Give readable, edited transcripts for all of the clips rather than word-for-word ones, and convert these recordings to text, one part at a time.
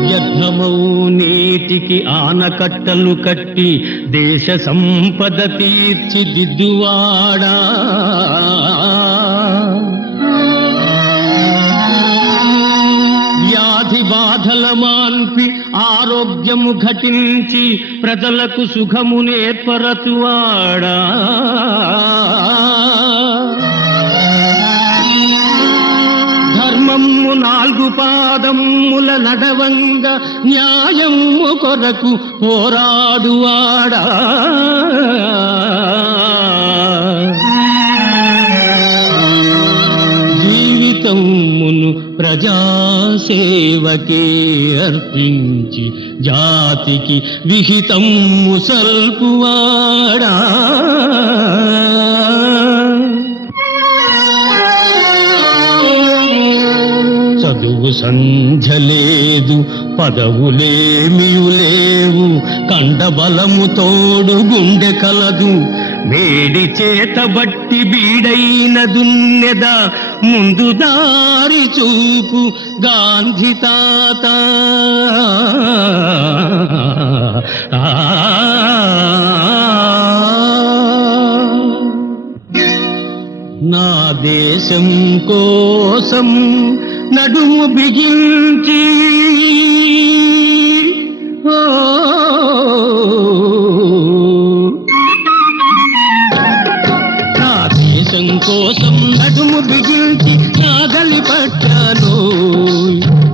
వ్యర్థమౌ నీటికి ఆనకట్టలు కట్టి దేశ సంపద తీర్చిదిద్దువాడా, వ్యాధి బాధల మాన్పి ఆరోగ్యము ఘటించి ప్రజలకు సుఖము నేర్పరచువాడా, ధర్మము నాలుగు పాదముల నడవంగ న్యాయము కొరకు పోరాడువాడా, జీవితమును ప్రజాసేవకే అర్పించి జాతికి విహితము సల్పువాడా, చదువు సంధ్యలేదు పదవులేమియులేవు కండబలము తోడు గుండె కలదు, వేడి చేత బట్టి బీడైన దున్నెద ముందు దారి చూపు గాంధీ తాత. నా దేశం కోసం నడుము బిగించి నా దేశం కోసం నడుము బిగించి నాగలి పట్టాను,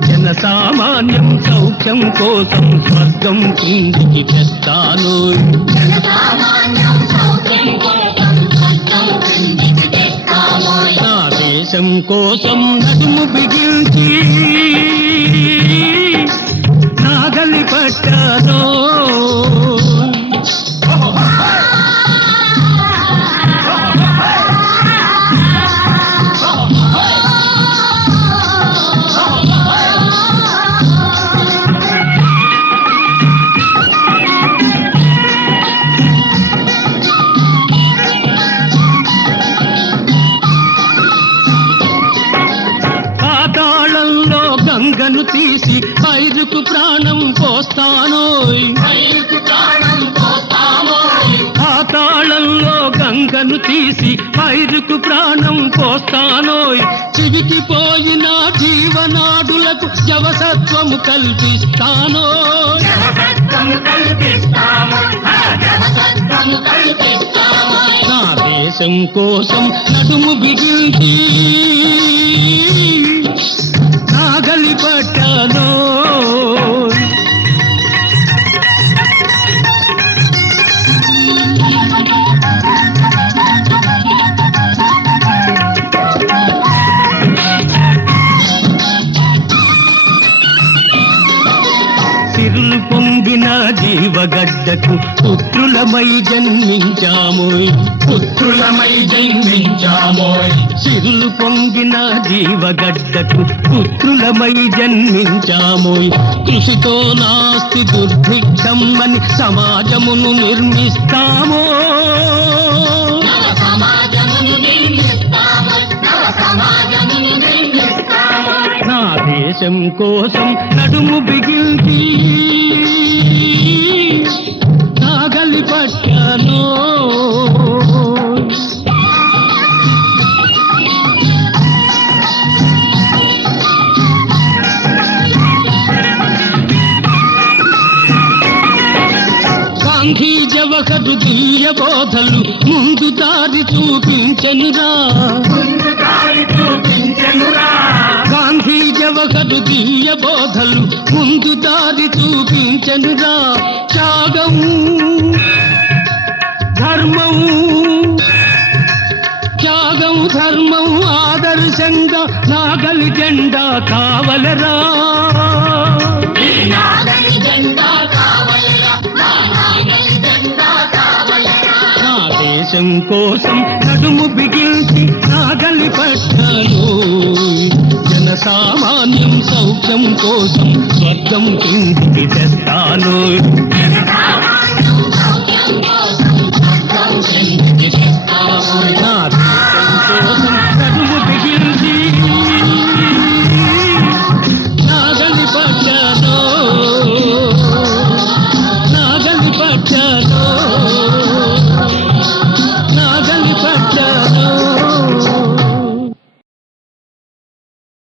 జన సామాన్యం సౌఖ్యం కోసం స్వర్గం కిందికి తెస్తాను. నా దేశం కోసం నడుము బిగించి నాగలి పట్టాను, గంగను తీసి పైరుకు ప్రాణం పోస్తానోయ్, పాతాళంలో గంగను తీసి పైరుకు ప్రాణం పోస్తానోయ్, చివికిపోయిన జీవనాడులకు జవసత్వము కల్పిస్తానోయ్. నా దేశం కోసం నడుము బిగించి నాగలి పట్టాను, సిరులు పొంగిన జీవగడ్డకు పుత్రులమై జన్మించామోయ్, పుత్రులమై జన్మించామోయ్. సిరులు పొంగిన జీవగడ్డకు పుత్రులమై జన్మించామోయ్, కృషితో నాస్తి దుర్భిక్షం అని సమాజమును నిర్మిస్తామో. నా దేశం కోసం నడుము బిగించి నాగలి పట్టాను, గాంధీ జవహర్ దివ్య బోధలు ముందు దారి చూపించెనురా, గాంధీ జవహర్ దివ్య బోధలు ముందు దారి చూపించెనురా, త్యాగము ధర్మము త్యాగం ధర్మము ఆదర్శంగా నాగలి జెండా కావలరా, నా దేశం కోసం నడుము బిగించి నాగలి పట్టాను, జన సామాన్యం సౌఖ్యం కోసం స్వర్గం కిందికి తెస్తాను.